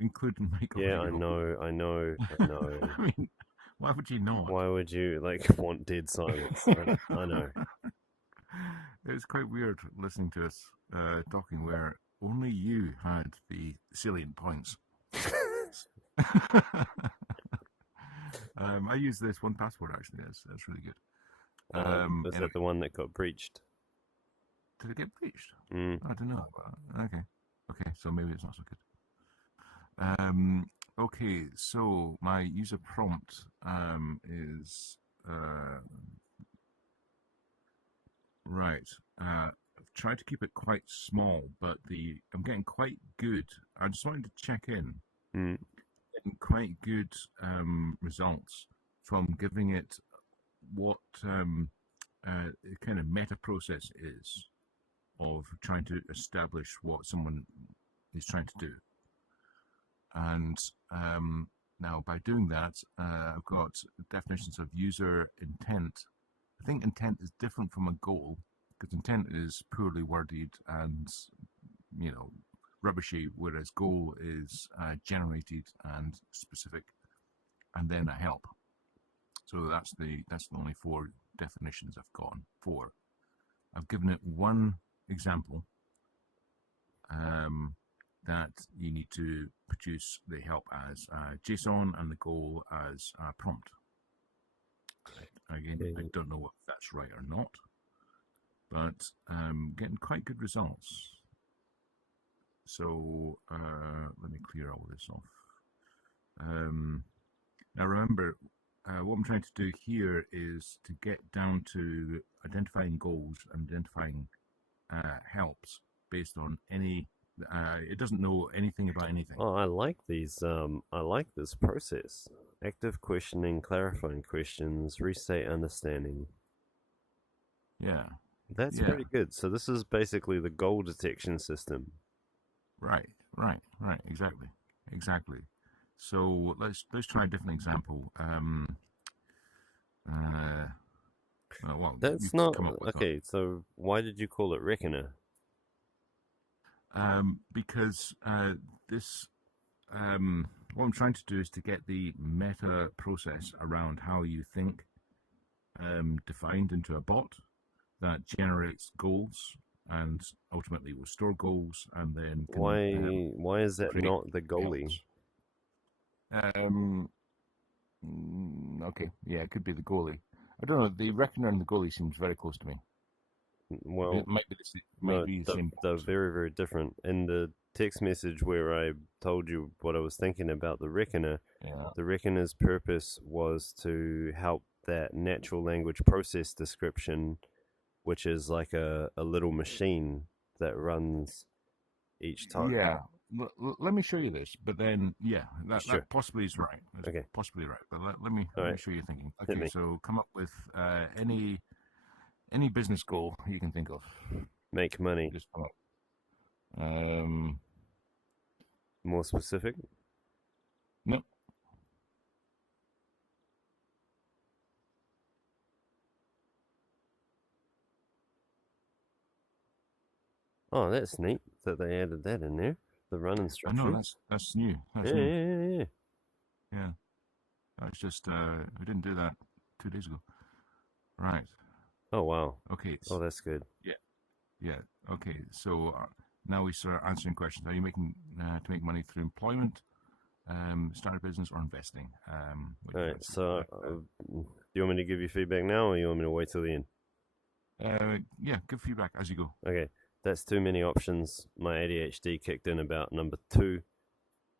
include mic Yeah, I audio. know, I know, I know. I mean, why would you not? Why would you like want dead silence? I know. It's quite weird listening to us talking where only you had the salient points. I use this one password actually. That's really good. Was Anyway, that the one that got breached? did it get breached? Mm. I don't know. Okay, okay, so maybe it's not so good. Okay, so my user prompt is right. I've tried to keep it quite small, but I'm getting quite good. I just wanted to check in. Mm. Getting quite good results from giving it what kind of meta process is of trying to establish what someone is trying to do. And now by doing that, I've got definitions of user intent. I think intent is different from a goal because intent is poorly worded and, you know, rubbishy, whereas goal is generated and specific, and then a help. So that's the only four definitions I've gotten. Four. I've given it one example that you need to produce the help as JSON and the goal as a prompt. Again, I Okay. don't know if that's right or not, but getting quite good results. So let me clear all this off. Now remember, what I'm trying to do here is to get down to identifying goals and identifying helps based on any. It doesn't know anything about anything. Oh, I like these. I like this process. Active questioning, clarifying questions, restate understanding. Yeah, That's yeah, pretty good. So this is basically the goal detection system. right, right. Exactly, exactly. So let's try a different example. Uh, well, you That's can not come up with a, okay. So why did you call it Reckoner? because this what I'm trying to do is to get the meta process around how you think defined into a bot that generates goals and ultimately will store goals and then can Why is that create not the goalie? helps. Um, okay, yeah, it could be the goalie. I don't know. The reckoner and the goalie seems very close to me. It Well, might be the same, might no, be the they're, same they're bot. very, very different. In the text message where I told you what I was thinking about Yeah, the Reckoner's purpose was to help that natural language process description, which is like a little machine that runs each time. yeah. Let me show you this, but then yeah, that Sure. possibly is right. That's Okay. possibly right. But let me All let me right. show you thinking. Hit Okay, me. so come up with any business goal you can think of. Make money. Just come up. Um, More specific. no, Oh, that's neat that they added that in there. The run I know instructions. that's new. Yeah, That's yeah, new. yeah, yeah. Yeah, that's just we didn't do that 2 days ago. Right. Oh, wow. Okay. Oh, that's good. Yeah. Yeah. Okay. So now we start answering questions. Are you making to make money through employment, start a business, or investing? What All do you right. fancy? So, do you want me to give you feedback now, or you want me to wait till the end? Yeah. Give feedback as you go. Okay. That's too many options. My ADHD kicked in about number two.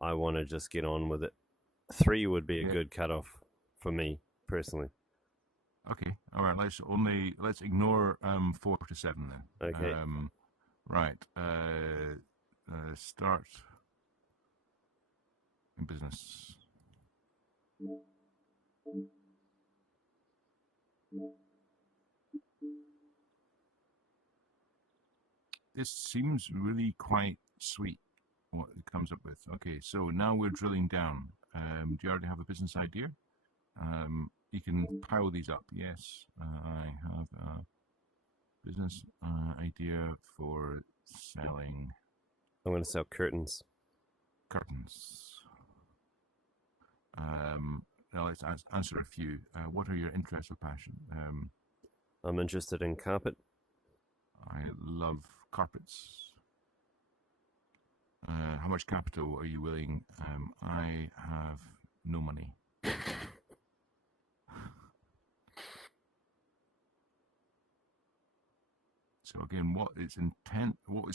I want to just get on with it. Three would be a Yeah. good cutoff for me personally. Okay. All right. Let's ignore 4 to 7 then. Okay. Right. Start in business. This seems really quite sweet. What it comes up with. Okay, so now we're drilling down. Do you already have a business idea? You can pile these up. Yes, I have a business idea for selling I'm going to sell curtains. curtains. Now let's answer a few. What are your interests or passion? I'm interested in carpet. I love carpets. How much capital are you willing? I have no money. So again, what it's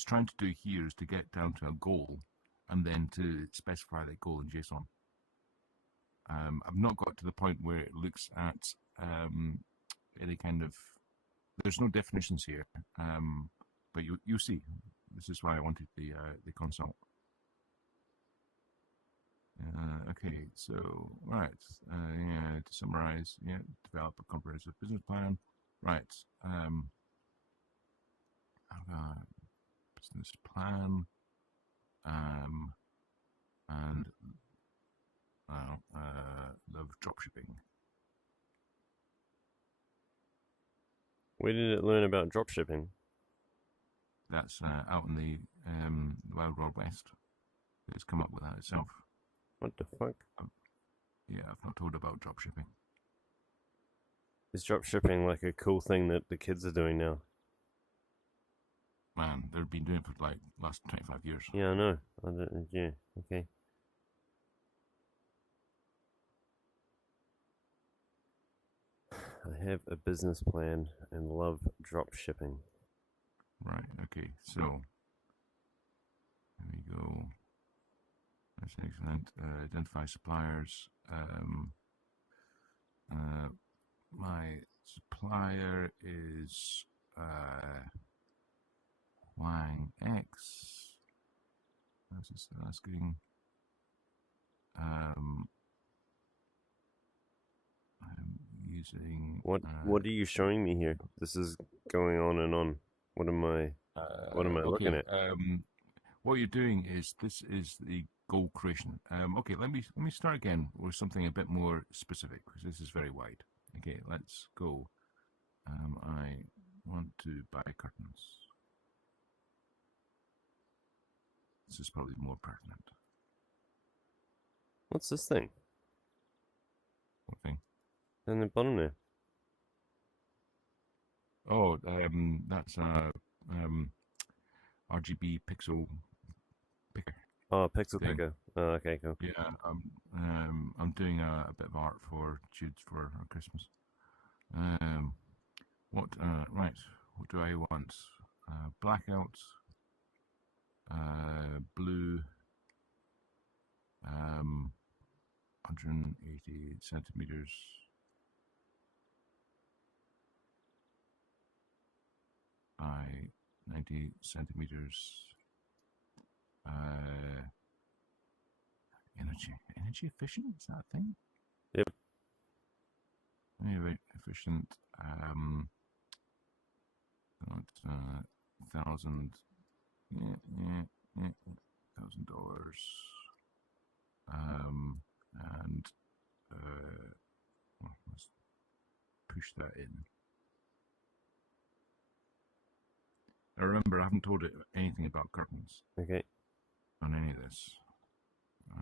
trying to do here is to get down to a goal, and then to specify that goal in JSON. I've not got to the point where it looks at any kind of. There's no definitions here, but you see. This is why I wanted the console. Okay, so right, yeah. To summarize, yeah, develop a comprehensive business plan. Right, have a business plan, and love dropshipping. Where did it learn about dropshipping? That's out in the wild wild west. It's come up with that itself. What the fuck? Yeah, I've not told about dropshipping. Is dropshipping like a cool thing that the kids are doing now? Man, they've been doing it for like last 25 years. Yeah, I know. Yeah, okay. I have a business plan and love drop shipping. Right, okay, so there we go. That's excellent. Identify suppliers. My supplier is Wang X. This is asking. I'm using. What are you showing me here? This is going on and on. What am I Okay, looking at? What you're doing is this is the goal creation. Okay, let me start again with something a bit more specific because this is very wide. Okay, let's go. I want to buy curtains. This is probably more pertinent. What's this thing? What thing? In the bottom there. Oh, that's a RGB pixel picker. Oh, pixel thing. picker. Oh, okay, cool. Yeah, I'm doing a bit of art for Jude for Christmas. Right, what do I want? Blackout, blue, 180 centimeters. By 90 centimeters. Energy efficient, is that a thing? Yep. Anyway, efficient. $1,000. Yeah, $1,000. And let's push that in. I remember I haven't told it anything about curtains. Okay. On any of this.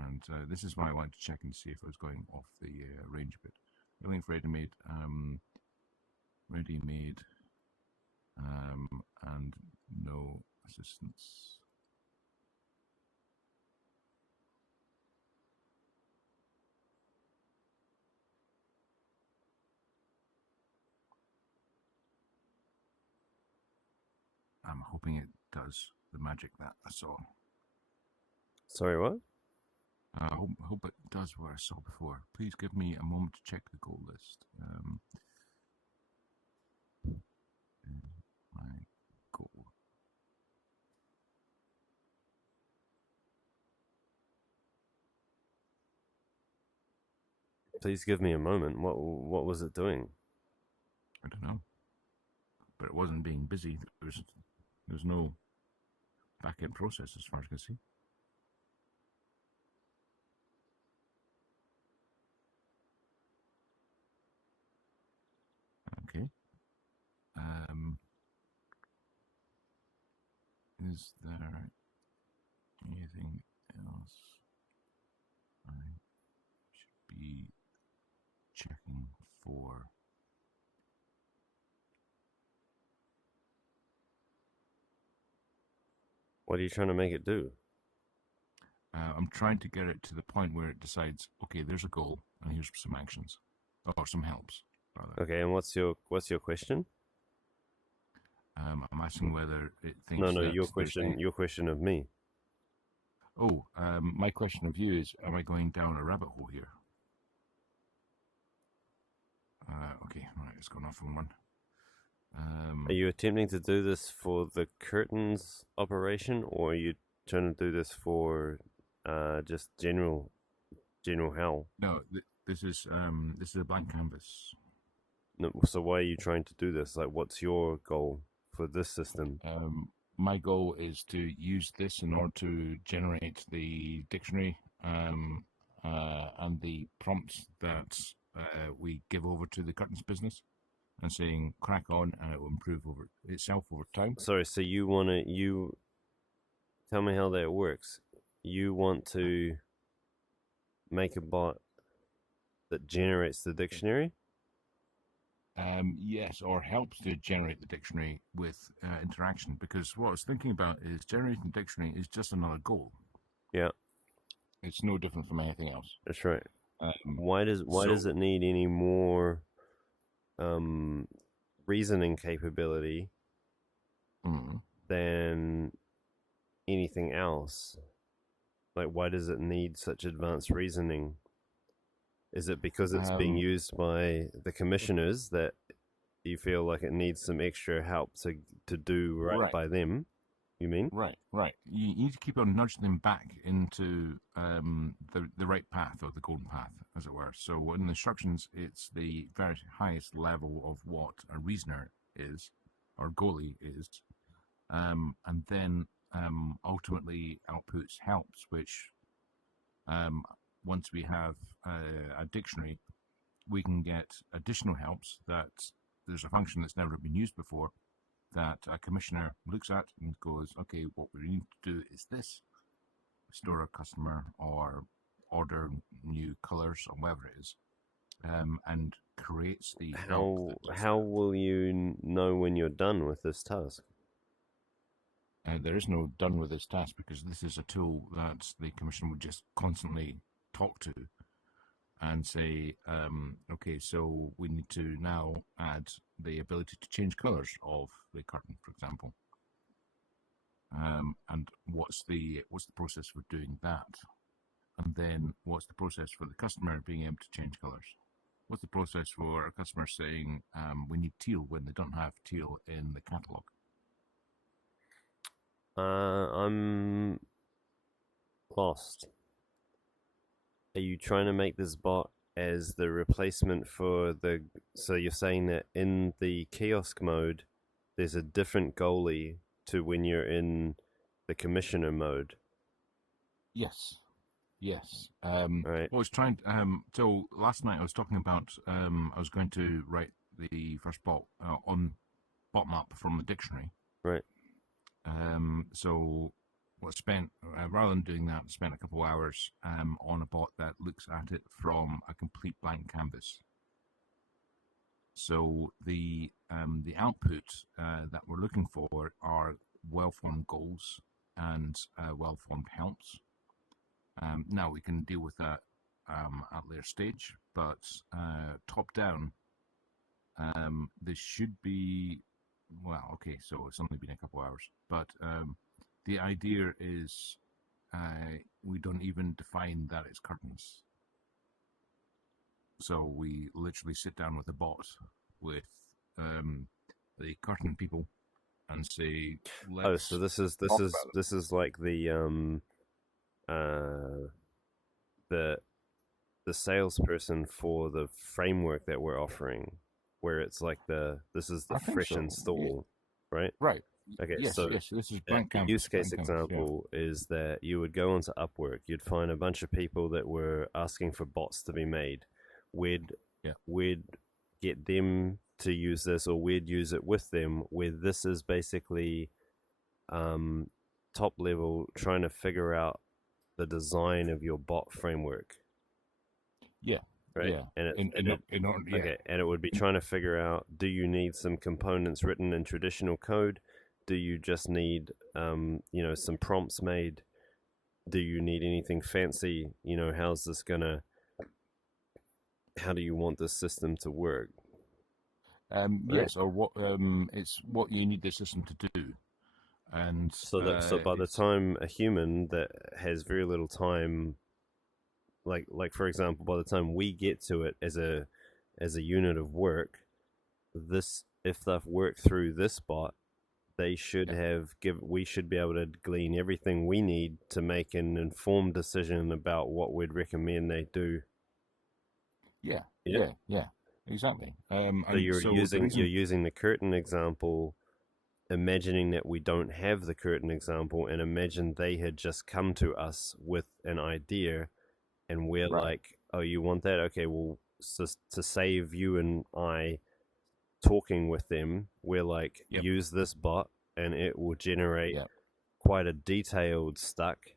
And this is why I wanted to check and see if I was going off the range a bit. Looking for ready-made, and no assistance. I'm hoping it does the magic that I saw. Sorry, what? I hope it does what I saw before. Please give me a moment to check the goal list. My goal. Please give me a moment. What was it doing? I don't know. But it wasn't being busy. There's no back-end process as far as I can see. Okay. Is there anything else I should be for. What are you trying to make it do? I'm trying to get it to the point where it decides, okay, there's a goal, and here's some actions, or some helps, rather. Okay, and what's your question? I'm asking whether it No, thinks no, that your there's any. question. Your question of me. Oh, my question of you is, am I going down a rabbit hole here? Okay, right, it's gone off on one. Are you attempting to do this for the curtains operation, or are you trying to do this for just general how? No, this is a blank canvas. No, so why are you trying to do this? Like, what's your goal for this system? My goal is to use this in order to generate the dictionary and the prompts that we give over to the curtains business, and saying crack on, and it will improve over itself over time. Sorry, so you tell me how that works. You want to make a bot that generates the dictionary? Yes, or helps to generate the dictionary with interaction. Because what I was thinking about is generating the dictionary is just another goal. Yeah, It's no different from anything else. that's right. Um, Why does so, it need any more um, reasoning capability mm, than anything else? Like, why does it need such advanced reasoning? Is it because it's being um, used by the commissioners that you feel like it needs some extra help to do right right, by them? You mean? right. You need to keep on nudging them back into the right path, or the golden path, as it were. So in the instructions, it's the very highest level of what a reasoner is, or goalie is, and then ultimately outputs helps, which um, once we have a dictionary, we can get additional helps that there's a function that's never been used before that a commissioner looks at and goes, okay, what we need to do is this: store a customer, or order new colors, or whatever it is, and creates the help How that does how that. will you know when you're done with this task? There is no done with this task, because this is a tool that the commission would just constantly talk to and say, okay, so we need to now add the ability to change colors of the curtain, for example. And what's the process for doing that? And then what's the process for the customer being able to change colors? What's the process for a customer saying we need teal when they don't have teal in the catalog? I'm lost. Are you trying to make this bot as the replacement for the? So you're saying that in the kiosk mode, there's a different goalie to when you're in the commissioner mode, Yes, yes. right? I was trying. So last night I was talking about. I was going to write the first bottom up from the dictionary. Right. So what spent rather than doing that, spent a couple of hours on a bot that looks at it from a complete blank canvas. So the output that we're looking for are well-formed goals and well-formed helps. Now we can deal with that at later stage, but top down, this should be, well, okay. So it's only been a couple of hours, but the idea is we don't even define that it's curtains. So we literally sit down with a bot, with the curtain people, and say, Oh, so let's this is this talk is about it. this is like uh the the salesperson for the framework that we're offering, where it's like this is the I think fresh so. Yeah. install, right? Right. Okay, Yes, so yes. This is a blank use canvas. case Blank canvas. Yeah. example is that you would go onto Upwork, you'd find a bunch of people that were asking for bots to be made. We'd Yeah. we'd get them to use this, or we'd use it with them. Where this is basically um, top level, trying to figure out the design of your bot framework. Yeah. right? Yeah. And In order, yeah. okay, and it would be trying to figure out: do you need some components written in traditional code? Do you just need some prompts made? Do you need anything fancy? How's this gonna? How do you want this system to work? Right. Yes, or what it's what you need the system to do, and So by the it's time a human that has very little time, like for example, by the time we get to it as a unit of work, this if they've worked through this bot, they should yeah, have give we should be able to glean everything we need to make an informed decision about what we'd recommend they do. yeah, Yeah. yeah, yeah, exactly. So And so the you're reason, using the curtain example, imagining that we don't have the curtain example, and imagine they had just come to us with an idea, and we're right? like, "Oh, you want that? Okay, well, so to save you and I talking with them, we're like, Yep, use this bot, and it will generate yep, quite a detailed stack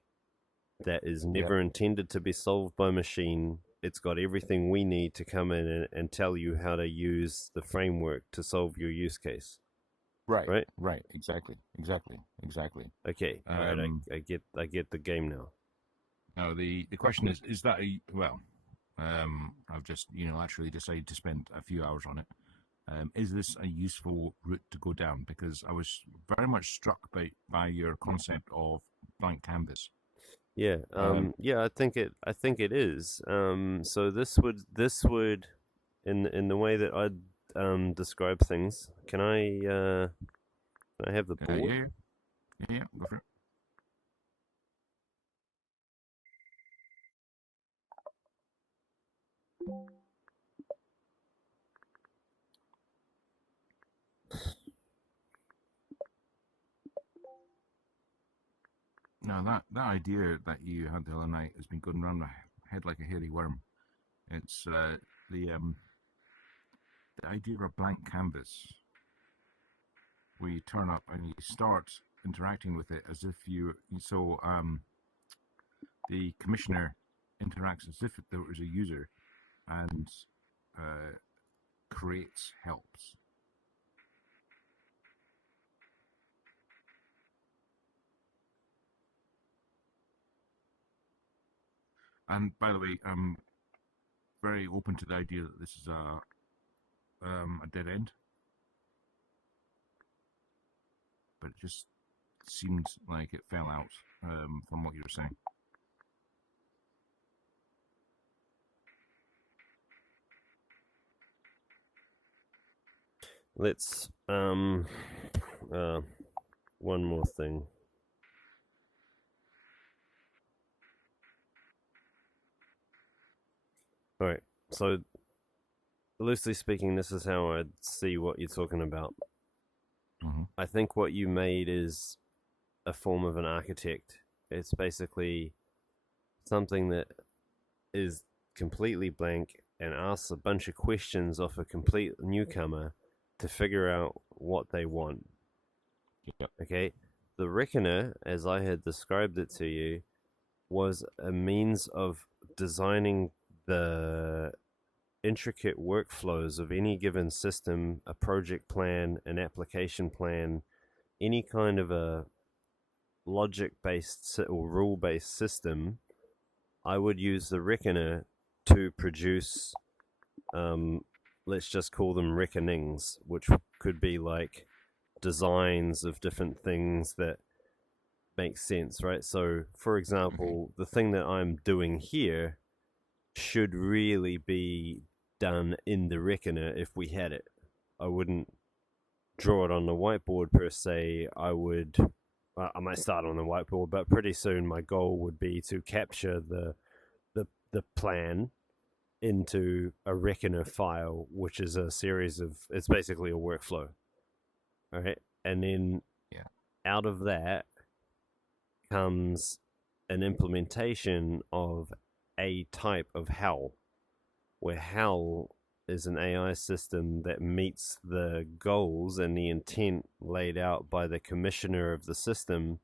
that is yep, never intended to be solved by machine. It's got everything we need to come in and tell you how to use the framework to solve your use case." right, Right? right, exactly, exactly, exactly. Okay. All right. Um, I get the game now. Now the question is that a well, I've just unilaterally decided to spend a few hours on it. Is this a useful route to go down? Because I was very much struck by your concept of blank canvas. Yeah. Um, Yeah. I think it is. So this would in the way that I'd describe things. Can I have the board? yeah, yeah, go for it. Now that idea that you had the other night has been going around my head like a hairy worm. It's the um, the idea of a blank canvas where you turn up and you start interacting with it as if the commissioner interacts as if there was a user and uh, creates helps. And by the way, I'm very open to the idea that this is a dead end, but it just seemed like it fell out from what you were saying. Let's uh one more thing. All right. So loosely speaking, this is how I see what you're talking about. Mm-hmm. I think what you made is a form of an architect. It's basically something that is completely blank and asks a bunch of questions of a complete newcomer to figure out what they want. Yep. Okay? The Reckoner, as I had described it to you, was a means of designing the intricate workflows of any given system, a project plan, an application plan, any kind of a logic based or rule based system. I would use the reckoner to produce, um, let's just call them reckonings, which could be like designs of different things that make sense, right? So, for Mm-hmm. example, the thing that I'm doing here should really be done in the reckoner if we had it. I wouldn't draw it on the whiteboard per se. I might start on the whiteboard, but pretty soon my goal would be to capture the plan into a reckoner file, which is a series of, it's basically a workflow. All right. And then Yeah. out of that comes an implementation of a type of HAL, where HAL is an AI system that meets the goals and the intent laid out by the commissioner of the system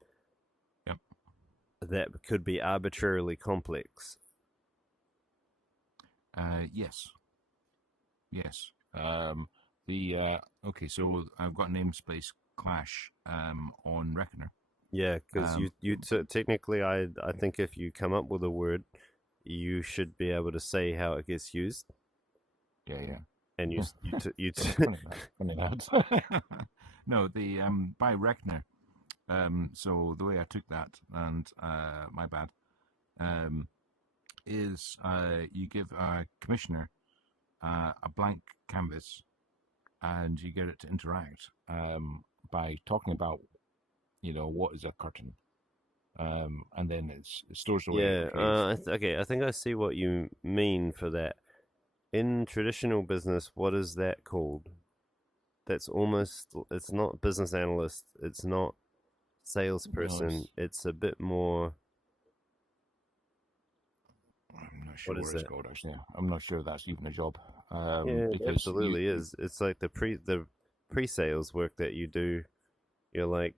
Yep. that could be arbitrarily complex. Yes, yes. The Okay, so I've got namespace clash on Reckoner. Yeah, because Um, technically, I think if you come up with a word, you should be able to say how it gets used, yeah, and yeah. Funny that. Funny that. No, the by Reckoner. So the way I took that, and my bad, um, is you give a commissioner a blank canvas, and you get it to interact by talking about, what is a curtain, and then it stores away. yeah. Okay, Okay, I think I see what you mean for that. In traditional business, what is that called? That's almost, it's not business analyst, it's not no, salesperson, it's a bit more, I'm not sure what what is it's that? called actually. I'm not sure that's even a job, Yeah, it because absolutely is. It's like the pre-sales work that you do. You're like,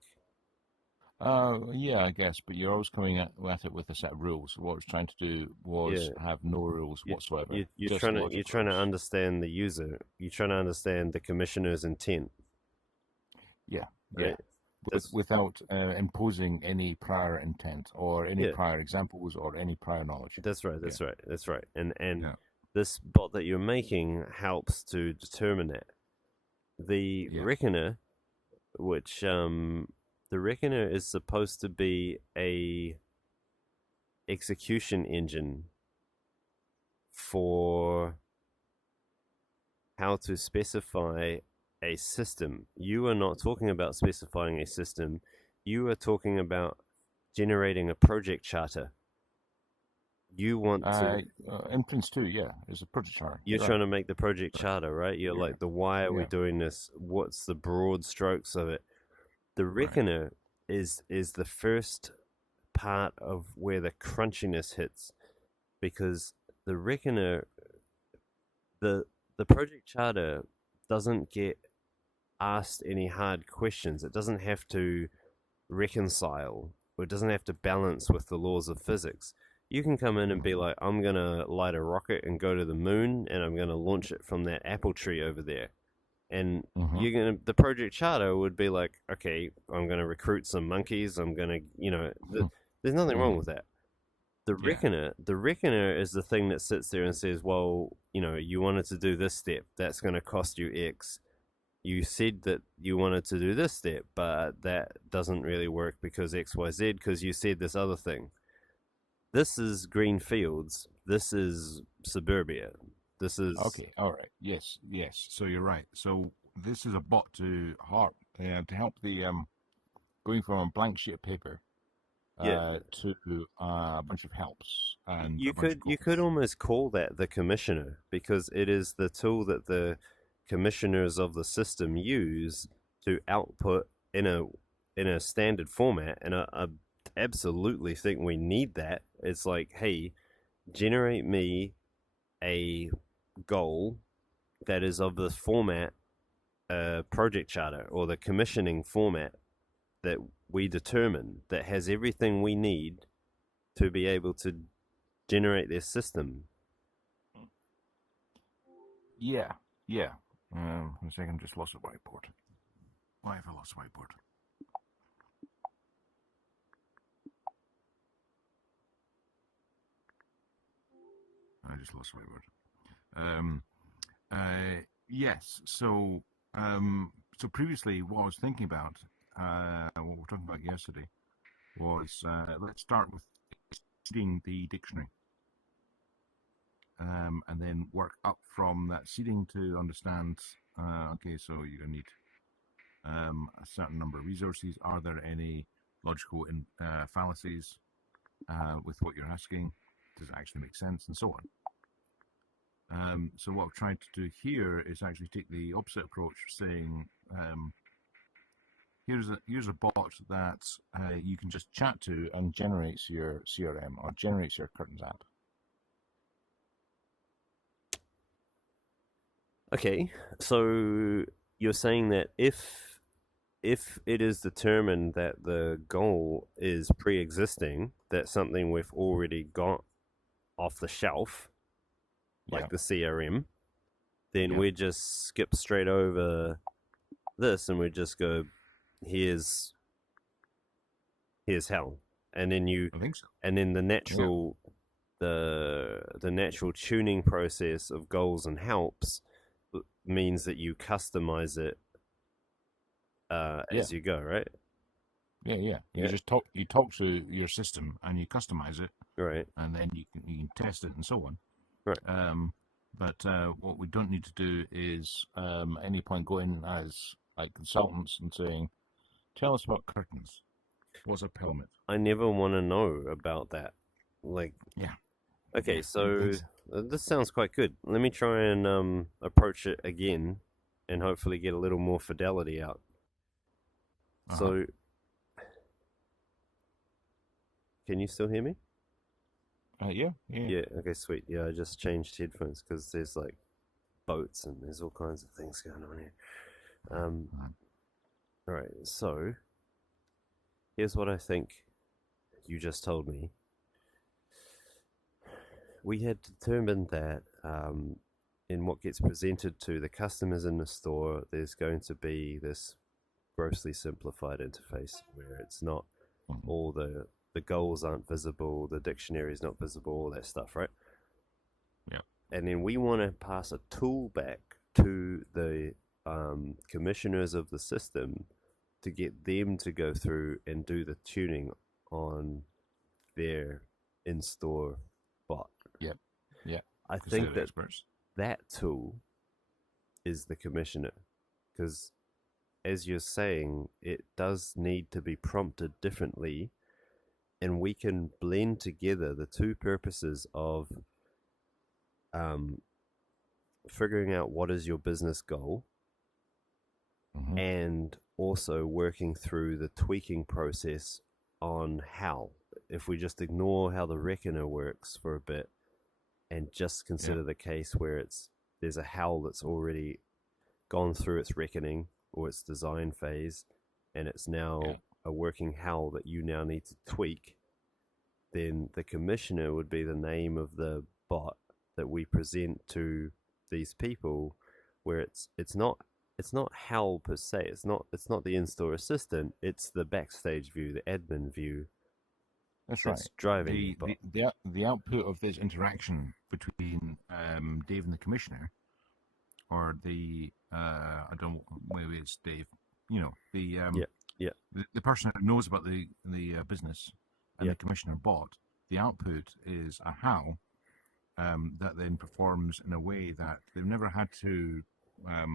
yeah, I guess, but you're always coming at it with a set of rules. What I was trying to do was yeah, have no rules whatsoever, just you're logic trying to rules. understand the user. You're trying to understand the commissioner's intent, Yeah, yeah, right? That's without imposing any prior intent or any yeah, prior examples or any prior knowledge. that's right, Yeah, that's right. And yeah, this bot that you're making helps to determine that. The yeah. reckoner, which the reckoner is supposed to be a execution engine for how to specify a system. You are not talking about specifying a system. You are talking about generating a project charter. You want Uh, to, in Prince 2, yeah, it's a project chart. you're You're right. trying to make the project Right. charter, right? You're Yeah, like, the why are we yeah, doing this? What's the broad strokes of it? The right. reckoner is the first part of where the crunchiness hits, because the reckoner, the the project charter doesn't get asked any hard questions. It doesn't have to reconcile, or it doesn't have to balance with the laws of physics. You can come in and be Mhm, like, I'm going to light a rocket and go to the moon, and I'm going to launch it from that apple tree over there. And mhm, the project charter would be like, okay, I'm going to recruit some monkeys. I'm going to, there's nothing wrong mhm. with that. Yeah. The reckoner is the thing that sits there and says, well, you wanted to do this step. That's going to cost you X. You said that you wanted to do this step, but that doesn't really work because XYZ, because you said this other thing. This is green fields. This is suburbia. This is, Okay. All right. Yes. Yes. So you're right. So this is a bot to help the going from a blank sheet of paper yeah. to a bunch of helps and You a bunch of could goals. almost call that the commissioner, because it is the tool that the commissioners of the system use to output in a standard format. And I absolutely think we need that. It's like, hey, generate me a goal that is of the format, project charter, or the commissioning format that we determine, that has everything we need to be able to generate their system. Yeah. Yeah. A second. Just lost a whiteboard. Why have I lost a whiteboard? I just lost a whiteboard. Um. Yes. So previously, what I was thinking about, what we were talking about yesterday, was let's start with seeding the dictionary, and then work up from that seeding to understand. Okay, so you're gonna need a certain number of resources. Are there any logical fallacies with what you're asking? Does it actually make sense, and so on. So what I've tried to do here is actually take the opposite approach, saying here's a bot that you can just chat to and generates your CRM or generates your curtains app. Okay, so you're saying that if it is determined that the goal is pre-existing, that's something we've already got off the shelf, Yeah. like the CRM, then Yeah. we just skip straight over this and we just go, here's hell, and then I think so. the Yeah. natural the natural tuning process of goals and helps means that you customize it Yeah. as you go, right? Yeah. Yeah. You Yeah, just talk. You talk to your system and you customize it, right, and then you can test it and so on. right. But what we don't need to do is at any point go in as like consultants and saying, "Tell us about curtains. What's a pelmet?" I never want to know about that. Like, Yeah. okay, Yeah. so this sounds quite good. Let me try and approach it again, and hopefully get a little more fidelity out. Uh-huh. So, can you still hear me? Yeah. Yeah. Yeah. Okay. Sweet. Yeah, I just changed headphones because there's like boats and there's all kinds of things going on here. Uh-huh. All right. So here's what I think you just told me. We had determined that in what gets presented to the customers in the store, there's going to be this grossly simplified interface where it's not Mhm. all the goals aren't visible, the dictionary is not visible, all that stuff, right? Yeah. And then we want to pass a tool back to the commissioners of the system to get them to go through and do the tuning on their in-store bot. Yeah. Yeah. I Because they're think the that experts. that tool is the commissioner, because as you're saying, it does need to be prompted differently, and we can blend together the two purposes of um, figuring out what is your business goal Mm-hmm. and also working through the tweaking process on how. If we just ignore how the reckoner works for a bit and just Yeah. consider the case where there's a HAL that's already gone through its reckoning or its design phase, and it's Yeah. now a working HAL that you now need to tweak, then the commissioner would be the name of the bot that we present to these people, where it's not HAL per se. It's not the in-store assistant. It's the backstage view, the admin view That's right. that's driving the The bot. the the the output of this interaction between Dave and the commissioner, or I don't maybe it's Dave, Yeah, yeah, the person who knows about the business, and yeah. the commissioner bot. The output is a how that then performs in a way that they've never had to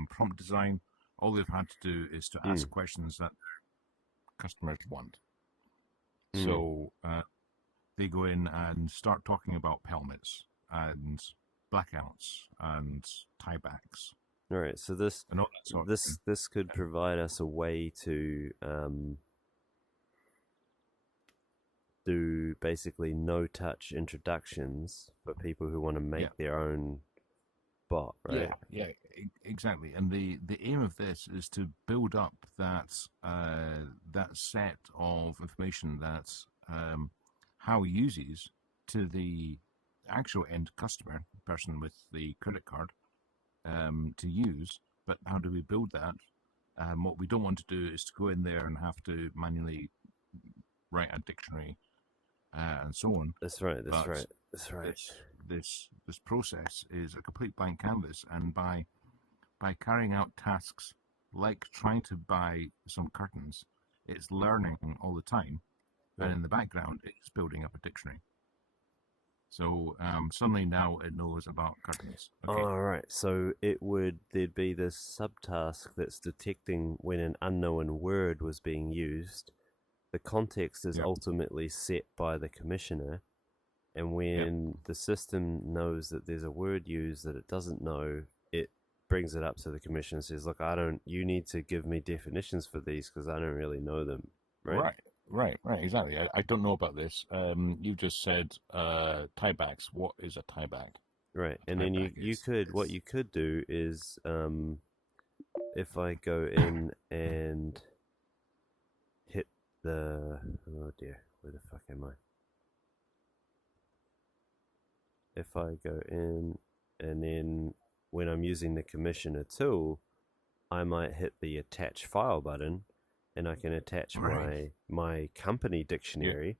prompt design. All they've had to do is to ask Mm, questions that customers want. mm. So they go in and start talking about pelmets and blackouts and tiebacks All right. So this and all that sort of this thing. this could provide us a way to do basically no-touch introductions for people who want to Yeah, make their own bot, right? yeah, exactly. And the aim of this is to build up that set of information that how uses to the actual end customer, person with the credit card, to use. But how do we build that? What we don't want to do is to go in there and have to manually write a dictionary and so on. That's right. That's But right. That's right. this process is a complete blank canvas, and by carrying out tasks like trying to buy some curtains, it's learning all the time, and Right. in the background, it's building up a dictionary. So suddenly now it knows about curtains. Okay. All right. So there'd be this subtask that's detecting when an unknown word was being used. The context is Yeah. ultimately set by the commissioner, and Yeah. when the system knows that there's a word used that it doesn't know, it brings it up to the commissioner and says, "Look, I don't. You need to give me definitions for these because I don't really know them." Right? Right. Right. Exactly. I don't know about this. You just said tiebacks. What is a tieback? Right. A And then tieback what is you could do is if I go in and hit oh dear, where the fuck am I? If I go in and then when I'm using the commissioner tool, I might hit the attach file button, and I can attach Right. my company Yeah. dictionary,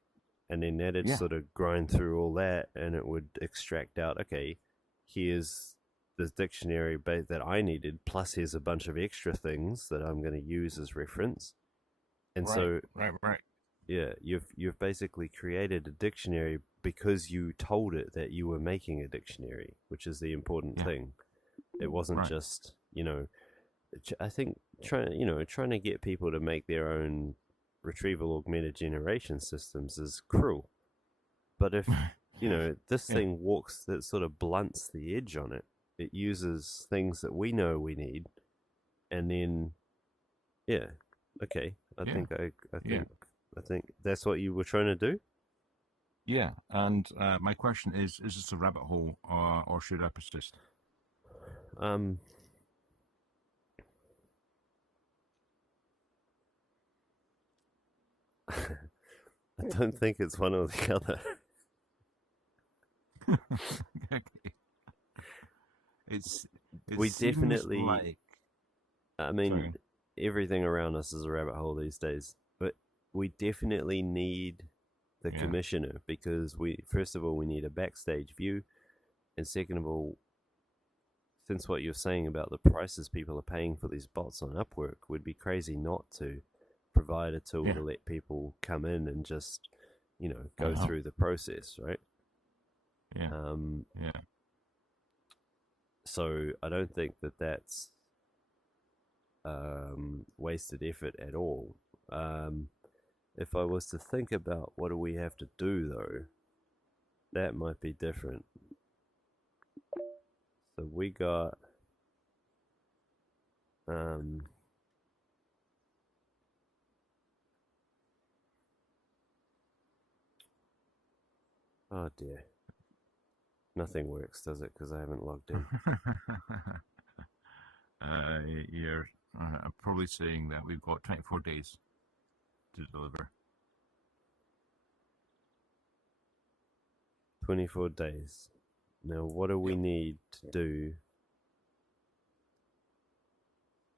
and then that'd Yeah. sort of grind through all that, and it would extract out, okay, here's this dictionary that I needed, plus here's a bunch of extra things that I'm going to use as reference. And Right. so, Right. Right. yeah, you've basically created a dictionary because you told it that you were making a dictionary, which is the important Yeah. thing. It wasn't Right. just, I think trying to get people to make their own retrieval augmented generation systems is cruel. But if this Yeah. thing walks, that sort of blunts the edge on it. It uses things that we know we need, and then yeah, okay. I Yeah. think I Yeah. think I think that's what you were trying to do. Yeah. And my question is this a rabbit hole, or should I persist? Um, I don't think it's one or the other. Okay. It's it We seems definitely, like I mean, sorry. everything around us is a rabbit hole these days, but we definitely need the Yeah. commissioner because first of all, we need a backstage view, and second of all, since what you're saying about the prices people are paying for these bots on Upwork, would be crazy not to provide a tool Yeah. to let people come in and just, go Uh-huh. through the process, right? Yeah. Um, Yeah. so I don't think that that's wasted effort at all. Um, if I was to think about what do we have to do though, that might be different. So we got um, oh dear, nothing works, does it? Because I haven't logged in. You're probably saying that we've got 24 days to deliver. 24 days. Now, what do we Yep. need to do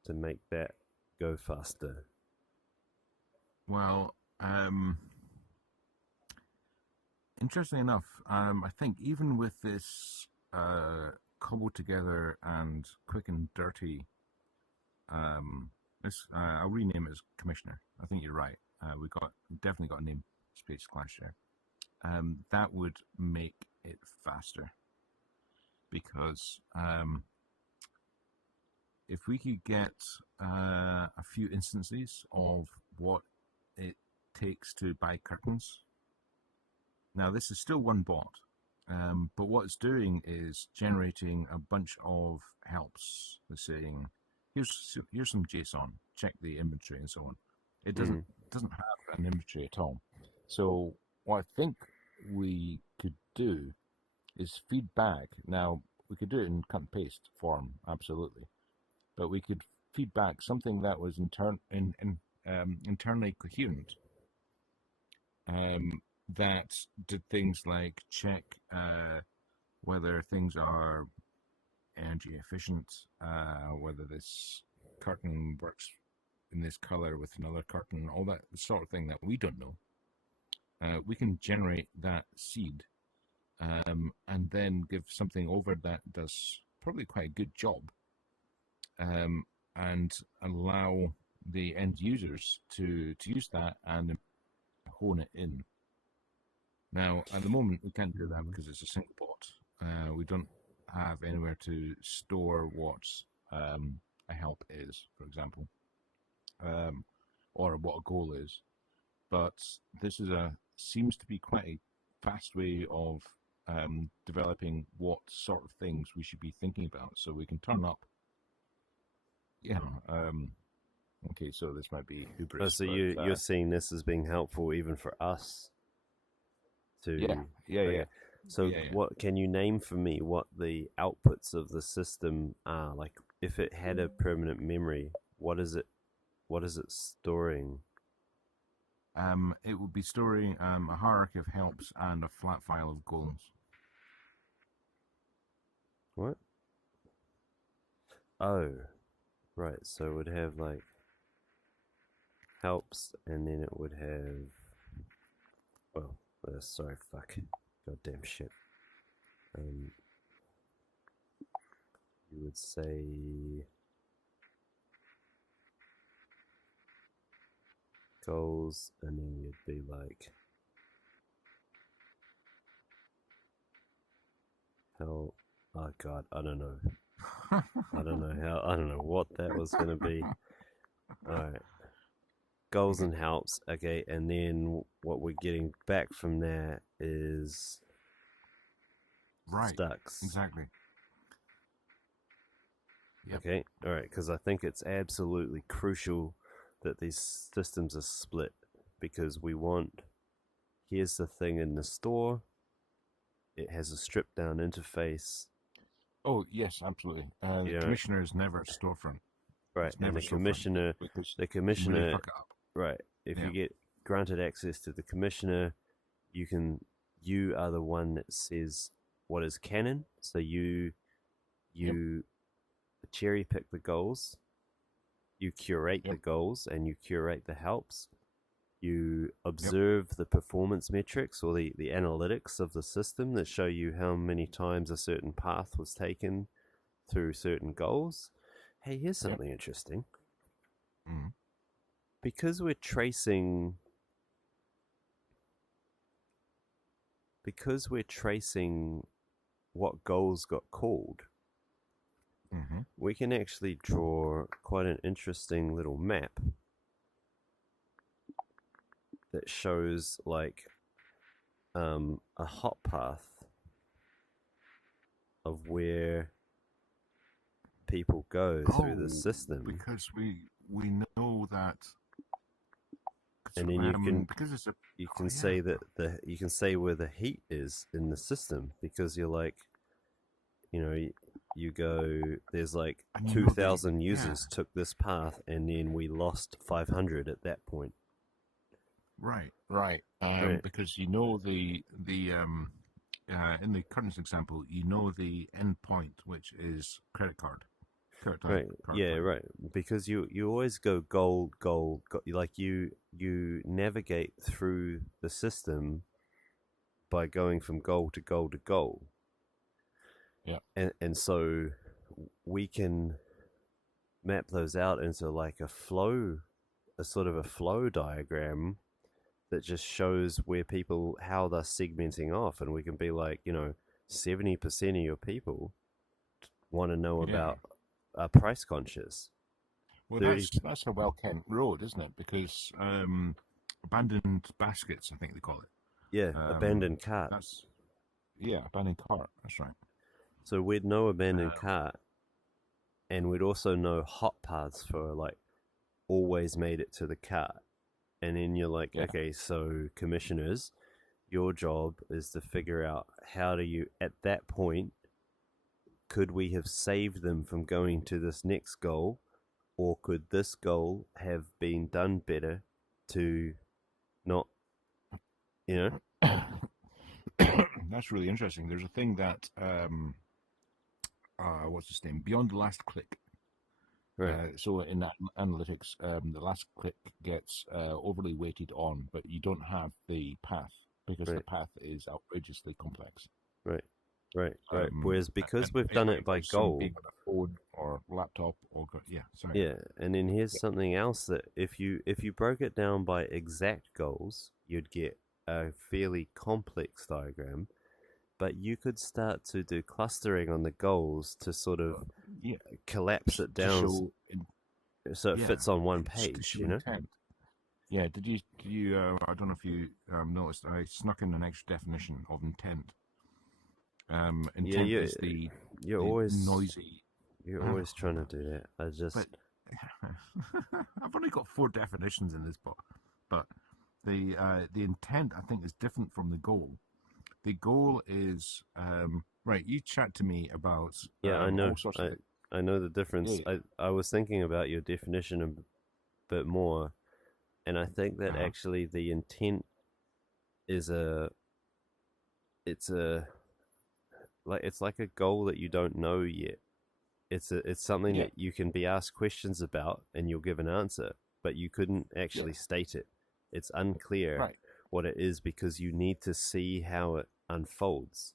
to make that go faster? Well, interestingly enough, I think even with this cobbled together and quick and dirty, this I'll rename it as Commissioner. I think you're right. We got definitely got a name space clash there. That would make it faster because if we could get a few instances of what it takes to buy curtains. Now, this is still one bot, but what it's doing is generating a bunch of helps. It's saying, here's some JSON, check the inventory and so on. It Mm. doesn't have an inventory at all. So what I think we could do is feedback. Now, we could do it in cut and paste form, absolutely, but we could feedback something that was internally coherent, um, that did things like check whether things are energy efficient, whether this curtain works in this color with another curtain, all that sort of thing that we don't know. We can generate that seed, and then give something over that does probably quite a good job, um, and allow the end users to use that and hone it in. Now, at the moment, we can't do that Mm. because it's a single bot. We don't have anywhere to store what a help is, for example, um, or what a goal is. But this is a seems to be quite a fast way of developing what sort of things we should be thinking about. So we can turn up, yeah. Okay, so this might be Oh, hubris, so but you're seeing this as being helpful even for us yeah, to yeah, yeah, okay. So yeah. what can you name for me what the outputs of the system are? Like if it had a permanent memory, what is it storing? It would be storing a hierarchy of helps and a flat file of goals. What? Oh, right. So it would have like helps, and then it would have. Well, sorry, fuck, goddamn shit. You would say goals, and then you'd be like help. Oh god, I don't know. I don't know how. I don't know what that was gonna be. All right, goals Okay. and helps. Okay, and then what we're getting back from that is Right. stucks. Exactly. Yep. Okay, all right, because I think it's absolutely crucial that these systems are split because we want. Here's the thing in the store. It has a stripped down interface. Oh, yes, absolutely. The You know, commissioner is never storefront. right, It's and never storefront because the you can really commissioner, fuck it up. right. If Yeah. you get granted access to the commissioner, you are the one that says what is canon. So Yep. you cherry pick the goals, you curate the Yep. goals, and you curate the helps. You Yep. observe the performance metrics or the analytics of the system that show you how many times a certain path was taken through certain goals. Hey, here's Yep. something interesting. Mm. Because we're tracing what goals got called, Mm-hmm. we can actually draw quite an interesting little map that shows like a hot path of where people go through the Oh, system, because we know that and then you can because it's a you oh can yeah say that the you can say where the heat is in the system because you're like, you go, there's like and you know the 2,000 yeah users took this path, and then we lost 500 at that point. right Right, because you know the in the current example you know the end point which is credit type right, card yeah, type. right. Because you always go gold, gold, gold. Like you navigate through the system by going from goal to goal to goal, Yeah. and so we can map those out into like a sort of a flow diagram that just shows where people how they're segmenting off, and we can be like, 70% of your people want to know Yeah. about price conscious. Well, 30, that's a well kept road, isn't it? Because abandoned baskets, I think they call yeah, it. abandoned cart. That's yeah, abandoned cart. That's right. So we'd know abandoned Um, cart, and we'd also know hot paths for like always made it to the cart. And then you're like, yeah. okay, so commissioners, your job is to figure out how do you, at that point, could we have saved them from going to this next goal, or could this goal have been done better to not, you know? That's really interesting. There's a thing that what's its name? Beyond the last click. Right, So in that analytics, the last click gets overly weighted on, but you don't have the path because the right, path is outrageously complex. right, right. Whereas And because we've it done it by involves someone being goal, on a phone or laptop or yeah. Sorry. yeah. And then here's Yeah. something else that if you broke it down by exact goals, you'd get a fairly complex diagram. But you could start to do clustering on the goals to sort of Yeah. collapse it To down show, so it yeah, fits on one to page, show intent. Yeah. Did you? I don't know if you noticed. I snuck in an extra definition of intent. Yeah, Intent is you're the always noisy. you're Uh, always trying to do that. I but just I've only got four definitions in this book. But the intent I think is different from the goal. The goal is right. You chat to me about yeah, I know. all sorts of things. I know the difference. Yeah. I was thinking about your definition a bit more, and I think that Uh-huh. actually the intent is it's a like it's like a goal that you don't know yet, it's something Yeah. that you can be asked questions about and you'll give an answer, but you couldn't Yeah. actually state it. It's unclear Right. what it is because you need to see how it unfolds.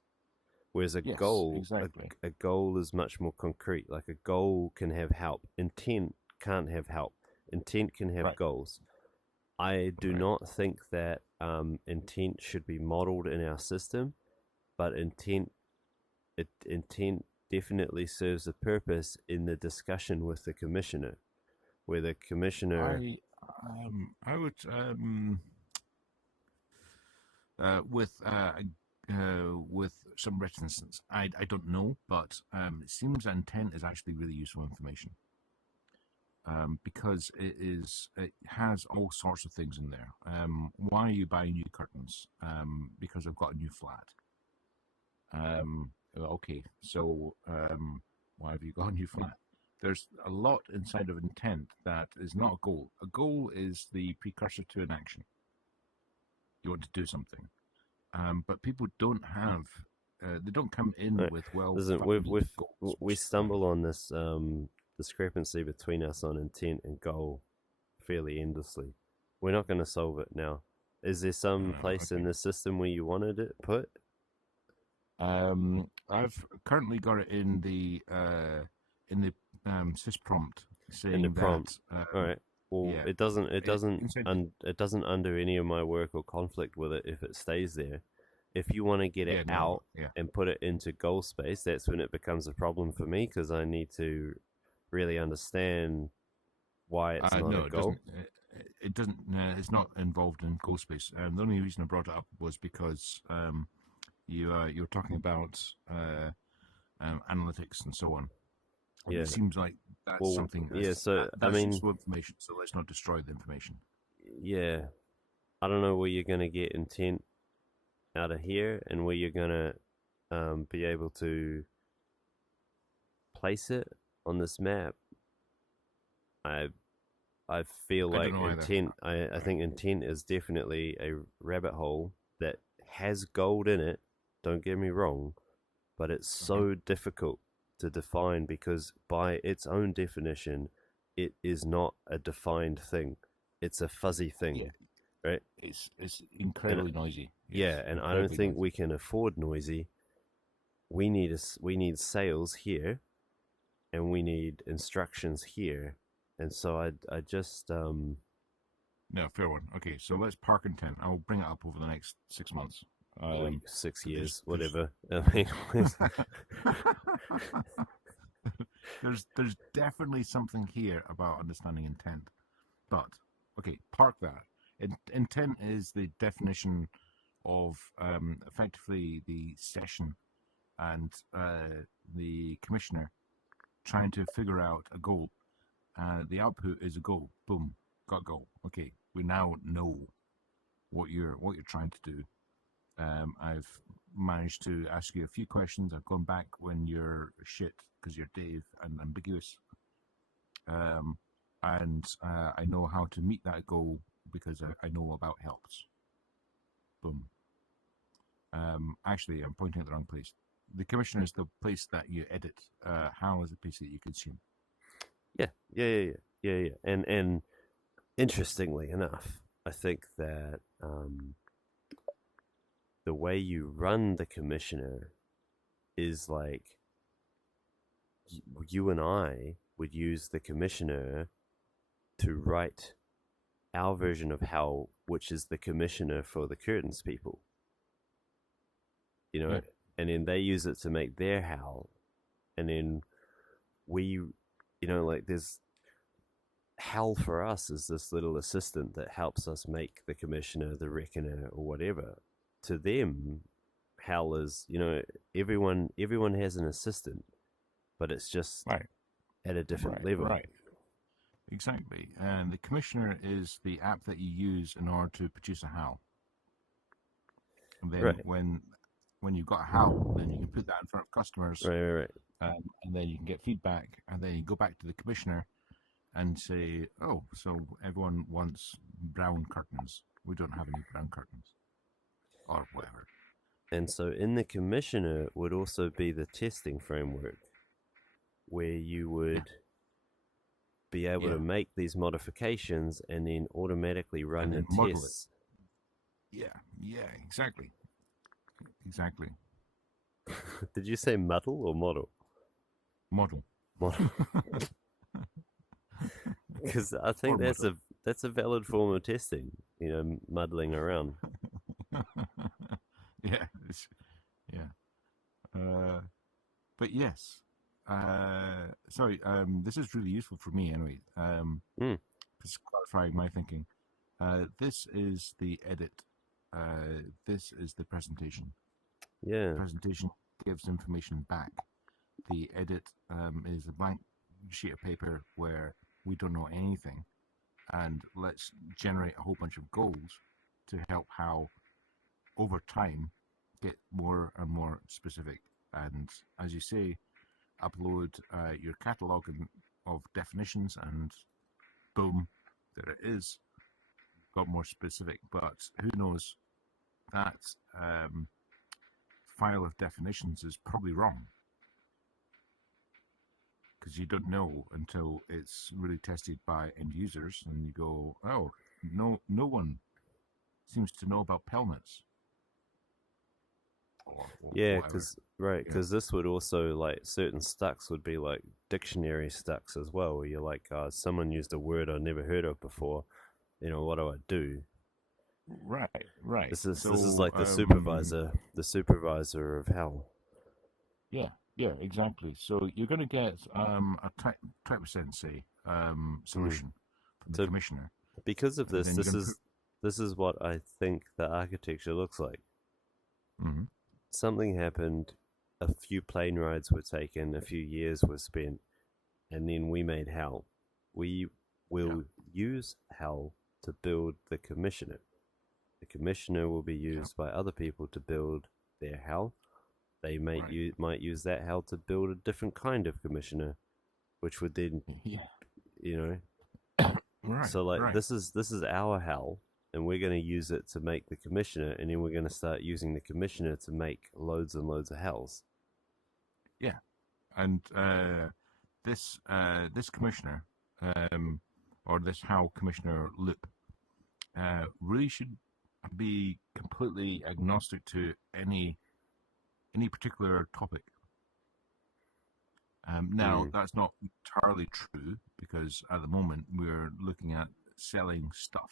Whereas Yes. Exactly. a goal is much more concrete. Like a goal can have help. Intent can't have help. Intent can have Right. goals. I do Right. not think that intent should be modeled in our system, but intent definitely serves a purpose in the discussion with the commissioner, where the commissioner. I would with with some reticence. I don't know, but it seems intent is actually really useful information. Because it has all sorts of things in there. Why are you buying new curtains? Because I've got a new flat. Okay, so why have you got a new flat? There's a lot inside of intent that is not a goal. A goal is the precursor to an action. You want to do something, but people don't have. They don't come in Right, with listen, well-founded goals, we which is fine. stumble on this discrepancy between us on intent and goal fairly endlessly. We're not going to solve it now. Is there some place in Okay. the system where you wanted it put? I've currently got it in the sys prompt In the saying that prompt. All right. Well, yeah, inside it doesn't undo any of my work or conflict with it if it stays there. If you want to get it yeah, no, out yeah, and put it into goal space, that's when it becomes a problem for me because I need to really understand why it's not a no, it goal. doesn't. It doesn't. It's not involved in goal space. The only reason I brought it up was because you were talking about analytics and so on, and it Yeah. seems like that's Well, something yeah. So I that's mean, useful information. So let's not destroy the information. yeah. I don't know where you're gonna get intent out of here and where you're gonna be able to place it on this map. I I feel I don't like know either. intent. I Right. think intent is definitely a rabbit hole that has gold in it. Don't get me wrong, but it's Okay. so difficult to define because by its own definition, it is not a defined thing. It's a fuzzy Yeah, thing, right? it's And incredibly noisy. yeah, Yes, and I don't incredibly think noisy. we can afford noisy. We need sales here, and we need instructions here, and so I just No, fair one. Okay, so let's park intent. I'll bring it up over the next 6 months. or Um, 6 years, there's whatever. I mean, there's definitely something here about understanding intent. But okay, park that. Intent is the definition of effectively the session and the commissioner trying to figure out a goal. The output is a goal. Boom, got a goal. Okay, we now know what you're trying to do. I've managed to ask you a few questions. I've gone back when you're shit because you're Dave and ambiguous, um, and I know how to meet that goal because I know about helps. Boom. Actually, I'm pointing at the wrong place. The commissioner is the place that you edit. How is the place that you consume? yeah, yeah. And interestingly enough, I think that the way you run the commissioner is like you and I would use the commissioner to write our version of hell, which is the commissioner for the curtains people, you know, Yeah. and then they use it to make their hell, and then we, like there's hell for us is this little assistant that helps us make the commissioner, the reckoner, or whatever. To them, hell is, everyone has an assistant, but it's just Right. at a different Right. level. Right. Exactly. And the commissioner is the app that you use in order to produce a HAL. And then Right, when you've got a HAL, then you can put that in front of customers, right. and then you can get feedback, and then you go back to the commissioner and say, "Oh, so everyone wants brown curtains. We don't have any brown curtains, or whatever." And so in the commissioner would also be the testing framework. where you would be able to yeah, make these modifications and then automatically run and the then model it. tests. Yeah, yeah, exactly, exactly. Did you say muddle or model? Model Model, because I think or model. that's a valid form of testing. You know, muddling around. Yeah, yeah. Uh, but yes, sorry. This is really useful for me anyway. Mm, Just clarifying my thinking. This is the edit. This is the presentation. The yeah, presentation gives information back. The edit is a blank sheet of paper where we don't know anything, and let's generate a whole bunch of goals to help how over time get more and more specific. And as you say, upload your catalog of definitions, and boom, there it is. Got more specific. But who knows, that um, file of definitions is probably wrong, because you don't know until it's really tested by end users, and you go, oh, no one seems to know about pelmets, or yeah. whatever. Because right, Yeah, because this would also like certain stacks would be like dictionary stacks as well, where you're like, someone used a word I never heard of before. You know, what do I do? right, right. This is So like the supervisor of hell. yeah, yeah, exactly. So you're going to get a type of sensei Mm. solution from the So commissioner, because of and this, then you're going to put. this is what I think the architecture looks like. Mm-hmm, Something happened, a few plane rides were taken, a few years were spent, and then we made hell. We yeah, will use hell to build the commissioner. The commissioner will be yeah, used by other people to build their hell. They right, might use that hell to build a different kind of commissioner, which would then, yeah, you know, right, so like right, this is our hell, and we're going to use it to make the commissioner, and then we're going to start using the commissioner to make loads and loads of hells. yeah, and this commissioner, um, or this how commissioner loop, really should be completely agnostic to any particular topic. Now, Mm. that's not entirely true, because at the moment we're looking at selling stuff.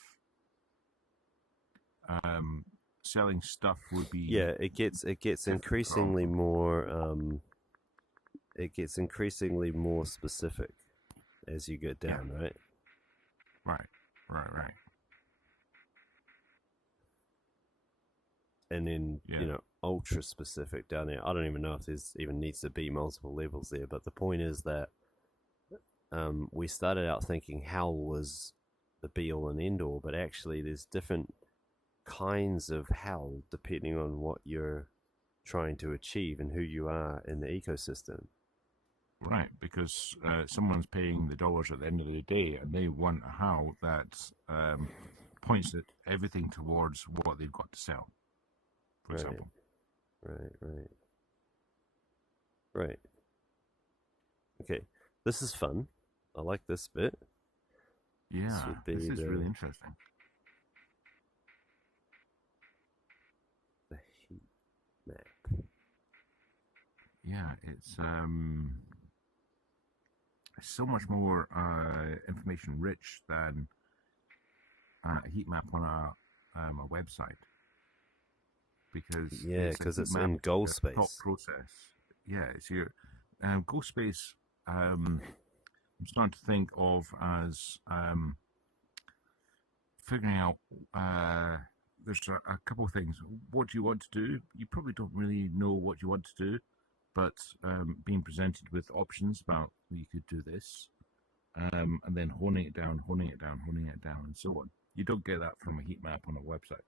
Um, Selling stuff would be Yeah, it gets different from. increasingly more it gets increasingly more specific as you get Yeah, down, right? right, right, right. And then, you Yeah, know, ultra specific down there. I don't even know if there's even needs to be multiple levels there, but the point is that we started out thinking hell was the be all and end all, but actually there's different kinds of hell depending on what you're trying to achieve and who you are in the ecosystem. right. Because someone's paying the dollars at the end of the day, and they want a how that points at everything towards what they've got to sell. For Right, example. right. Right. Okay. This is fun. I like this bit. This Yeah, would this be is really interesting. the heat map. Yeah, it's so much more information rich than a heat map on a website, because Yeah, it's a because heat it's map in of goal your thought space. process. Yeah, it's your ghost space. I'm starting to think of as figuring out. There's a couple of things. What do you want to do? You probably don't really know what you want to do, but being presented with options about, well, you could do this, and then honing it down, honing it down, honing it down, and so on. You don't get that from a heat map on a website.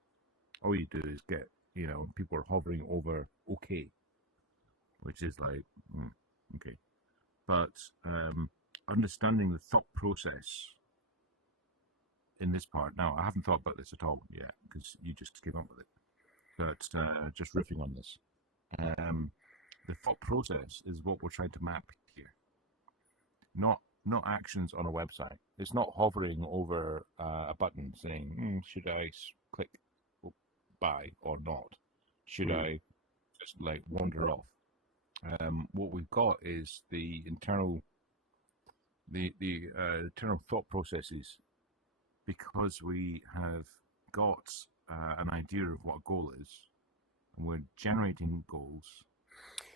All you do is get, people are hovering over okay, which is like, okay. But understanding the thought process in this part, now I haven't thought about this at all yet, because you just came up with it, but just riffing on this. The thought process is what we're trying to map here. not actions on a website. It's not hovering over a button saying, should I click buy or not? Should Mm. I just like wander off? What we've got is the internal thought processes, because we have got an idea of what a goal is, and we're generating goals.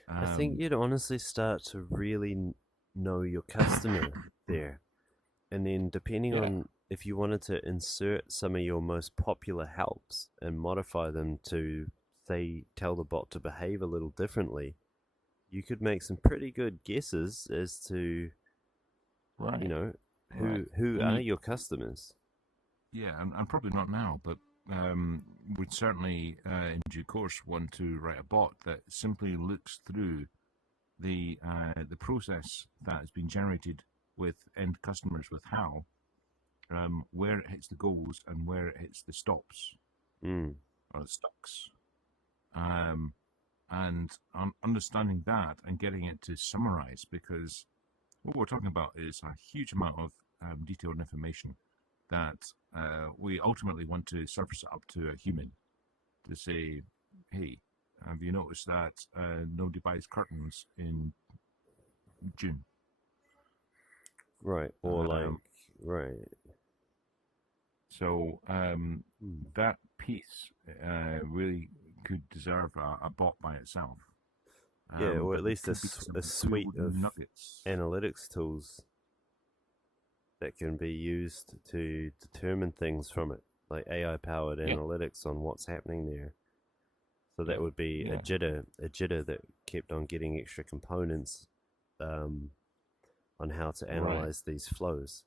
I think you'd honestly start to really know your customer there. And then, depending Yeah, on if you wanted to insert some of your most popular helps and modify them to, say, tell the bot to behave a little differently, you could make some pretty good guesses as to, you right, know, right. who And are your customers. yeah, and probably not now, but would certainly in due course want to write a bot that simply looks through the process that has been generated with end customers with HAL, where it hits the goals and where it hits the stops Mm. or the stucks, um, and understanding that and getting it to summarize, because what we're talking about is a huge amount of detailed information that we ultimately want to surface it up to a human to say, hey, have you noticed that nobody buys curtains in June? Right. Or like, Um, right. so Mm. that piece really could deserve a bot by itself. Yeah, or at But there least could be some a real suite of nuggets. analytics tools that can be used to determine things from it, like AI powered Yeah, analytics on what's happening there. So yeah, that would be yeah. a jitter that kept on getting extra components um, on how to Right, analyze these flows.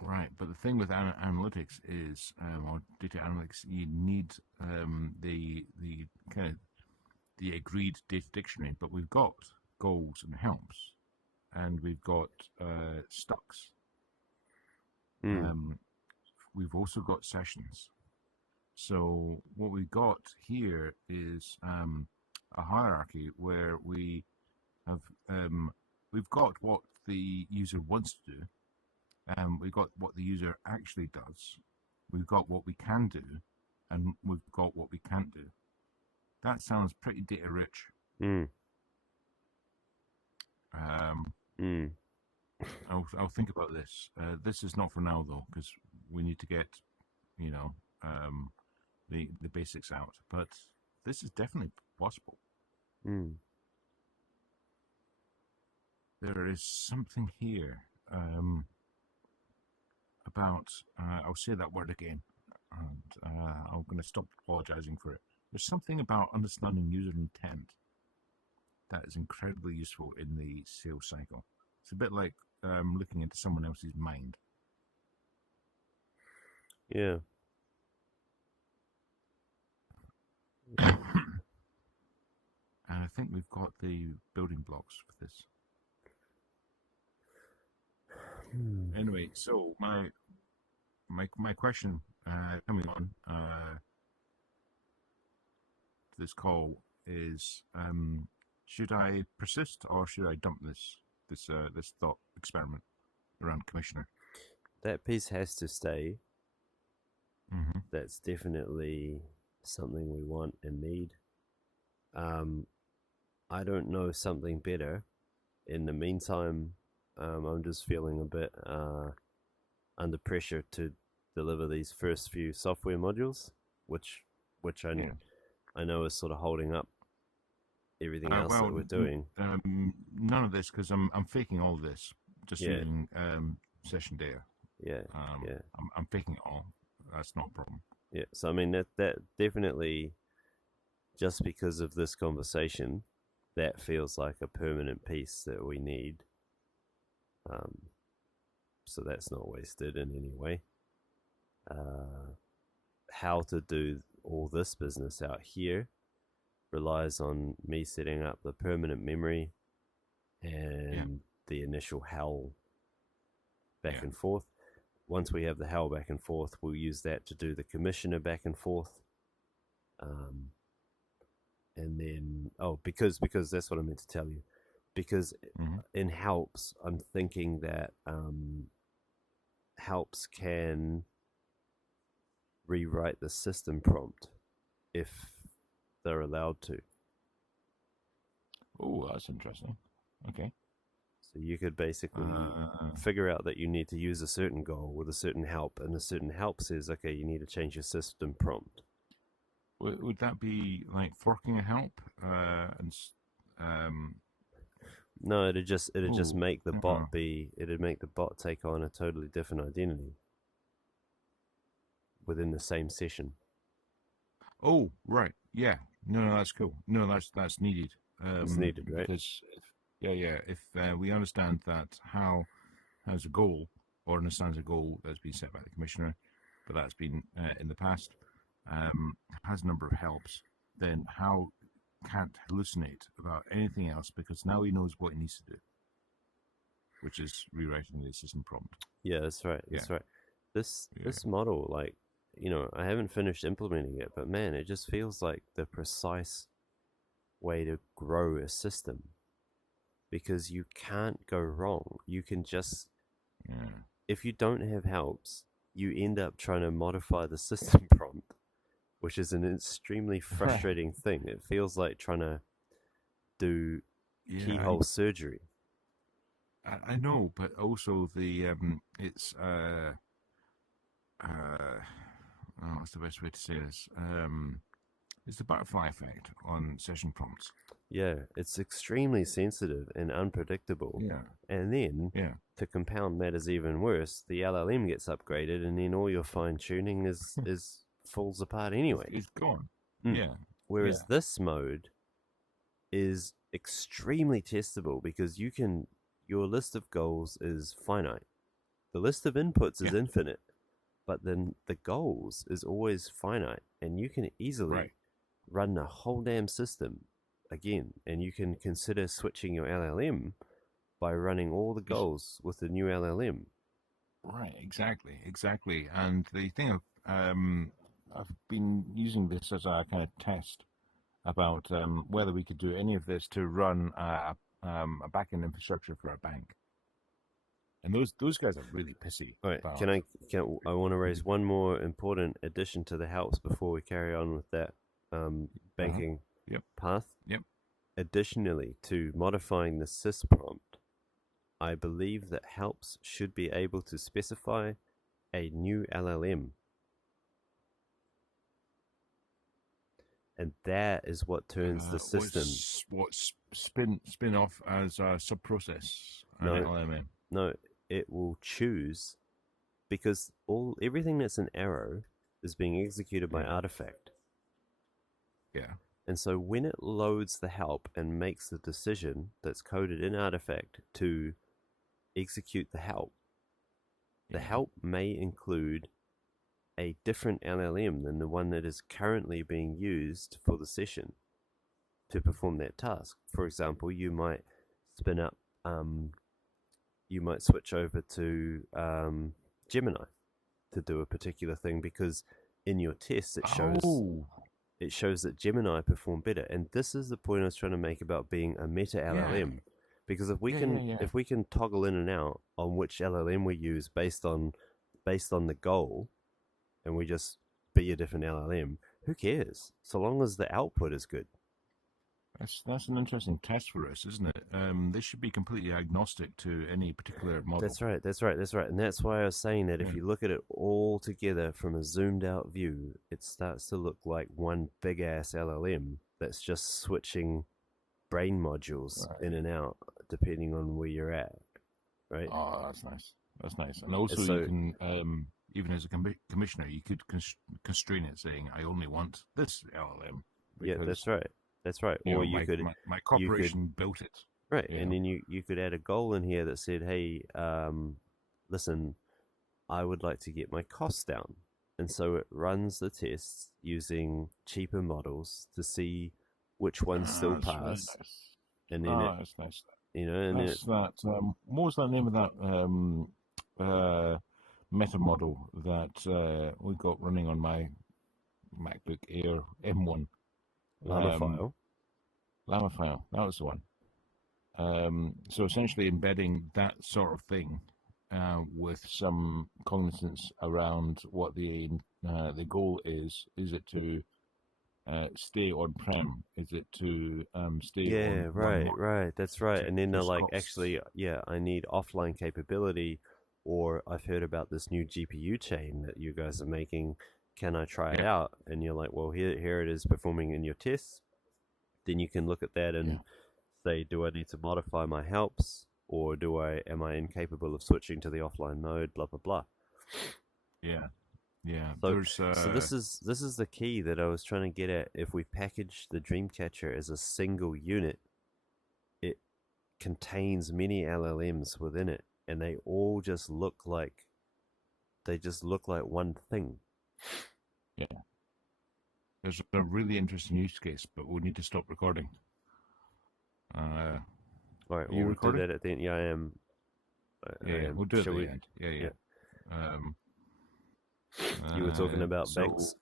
right. But the thing with analytics is, or data analytics, you need the kind of the agreed data dictionary. But we've got goals and helps, and we've got stocks. Mm. Um, we've also got sessions. So what we've got here is a hierarchy where have um, we've got what the user wants to do, we've got what the user actually does, we've got what we can do, and we've got what we can't do. That sounds pretty data rich. Mm. Um, Mm. I'll think about this. This is not for now though, because we need to get you know um, the basics out. But this is definitely possible. Mm. There is something here about. I'll say that word again, and I'm going to stop apologizing for it. There's something about understanding user intent that is incredibly useful in the sales cycle. It's a bit like looking into someone else's mind. Yeah. And I think we've got the building blocks for this. Hmm. Anyway, so my question coming on this call is: should I persist or should I dump this thought experiment around commissioner? That piece has to stay. Mm-hmm. That's definitely something we want and need. Um, I don't know something better. In the meantime, I'm just feeling a bit under pressure to deliver these first few software modules, which which Yeah. I know is sort of holding up everything else Well, that we're doing. none of this because I'm faking all this just Yeah, using session data. yeah, yeah, I'm faking it all. That's not a problem. yeah. So I mean that definitely, just because of this conversation, that feels like a permanent piece that we need. Um, so that's not wasted in any way. Uh, how to do all this business out here relies on me setting up the permanent memory Yeah, and the initial HAL back yeah, and forth. Once we have the HAL back and forth, we'll use that to do the commissioner back and forth. Um, and then, oh, because that's what I meant to tell you. because Mm-hmm. in helps, I'm thinking that helps can rewrite the system prompt if they're allowed to. Oh, that's interesting. Okay. So you could basically Uh, figure out that you need to use a certain goal with a certain help, and a certain help says, okay, you need to change your system prompt. would that be like forking a help? Um, No, it'd just oh, make the uh, bot it'd make the bot take on a totally different identity within the same session. oh, right. Yeah. No, that's cool. No, that's needed. It's needed, right? Because yeah. If we understand that how has a goal or understands a goal that's been set by the commissioner, but that's been in the past, has a number of helps, then how can't hallucinate about anything else because now he knows what he needs to do, which is rewriting the system prompt. Yeah, that's right. Yeah, That's right. This yeah, this model, like, I haven't finished implementing it, but man, it just feels like the precise way to grow a system because you can't go wrong. You can just, yeah. if you don't have helps, you end up trying to modify the system prompt, which is an extremely frustrating thing. It feels like trying to do Yeah, keyhole surgery. I know, but also the it's what's the best way to say this? It's the butterfly effect on session prompts. Yeah, it's extremely sensitive and unpredictable. Yeah, And then, yeah. to compound matters even worse, the LLM gets upgraded, and then all your fine tuning is falls apart anyway. It's gone. Mm. Yeah, Whereas yeah, this mode is extremely testable because your list of goals is finite. The list of inputs is yeah. infinite, but then the goals is always finite, and you can easily Right. run a whole damn system again, and you can consider switching your LLM by running all the It's, goals with the new LLM. right. Exactly. And the thing I've been using this as a kind of test about whether we could do any of this to run a backend infrastructure for a bank. And those guys are really pissy All right, about. I want to raise one more important addition to the helps before we carry on with that Uh-huh. banking Yep. path. Yep. Additionally to modifying the sys prompt, I believe that helps should be able to specify a new LLM. And that is what turns the system. What's spin off as a sub process an No, LMM. no, it will choose because everything that's an arrow is being executed by Yeah. artifact. Yeah. And so when it loads the help and makes the decision that's coded in artifact to execute the Yeah. help may include a different LLM than the one that is currently being used for the session to perform that task. For example, you might spin up, you might switch over to Gemini to do a particular thing because in your test Oh. it shows that Gemini perform better. And this is the point I was trying to make about being a meta Yeah. LLM. Because Yeah. if we can toggle in and out on which LLM we use based on the goal, and we just be a different LLM, who cares? So long as the output is good. That's an interesting test for us, isn't it? They should be completely agnostic to any particular model. That's right. And that's why I was saying that if Yeah. you look at it all together from a zoomed out view, it starts to look like one big ass LLM that's just switching brain modules in Right. and out depending on where you're at. Right? Oh, that's nice. That's nice. And also, you So can, even as a commissioner, you could constrain it, saying, "I only want this LLM yeah, because that's right. That's right. you Or know my you could corporation built it." right, You and know. then you could add a goal in here that said, "Hey, listen, I would like to get my costs down." And so it runs the tests using cheaper models to see which ones still That's really pass, nice. and then Oh, that's nice. and then That's that. What was the name of that meta model that we got running on my MacBook Air M1? Llama Um, file. Llama file. That was the one. So essentially embedding that sort of thing with some cognizance around what the goal is. Is it to stay on prem? Is it to stay on Yeah, one right, right. That's right. to And then they're reduce like, costs? actually, yeah, I need offline capability, or I've heard about this new GPU chain that you guys are making. Can I try it Yeah, out? And you're like, well, here it is performing in your tests. Then you can look at that yeah, and say, do I need to modify my helps, or do I am I incapable of switching to the offline mode? Blah blah blah. yeah, yeah. So, There's so this is the key that I was trying to get at. If we package the Dreamcatcher as a single unit, it contains many LLMs within it, and they just look like one thing. yeah, there's a really interesting use case, but we'll need to stop recording. Are All right, well, you we'll do recording? that at the end. Yeah, I am. Yeah, I yeah. am. We'll do it at Shall the we? end. Yeah, Yeah. yeah. Um, You were talking about so banks.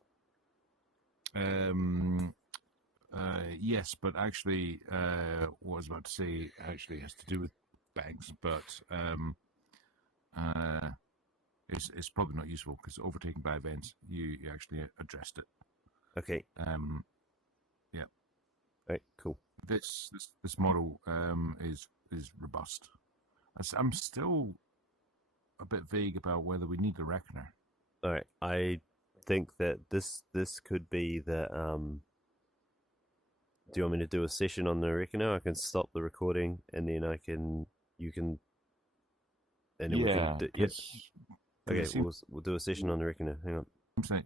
um, yes, but actually, what I was about to say actually has to do with banks, but uh, it's probably not useful because overtaken by events, you actually addressed it. Okay. Um, yeah, All right. Cool. this model is robust. I'm still a bit vague about whether we need the reckoner. All right. I think that this could be the. Do you want me to do a session on the reckoner? I can stop the recording, and then I can you can and then we can Yeah, do, yeah. because Okay. it seems We'll do a session on the reckoner. Hang on. like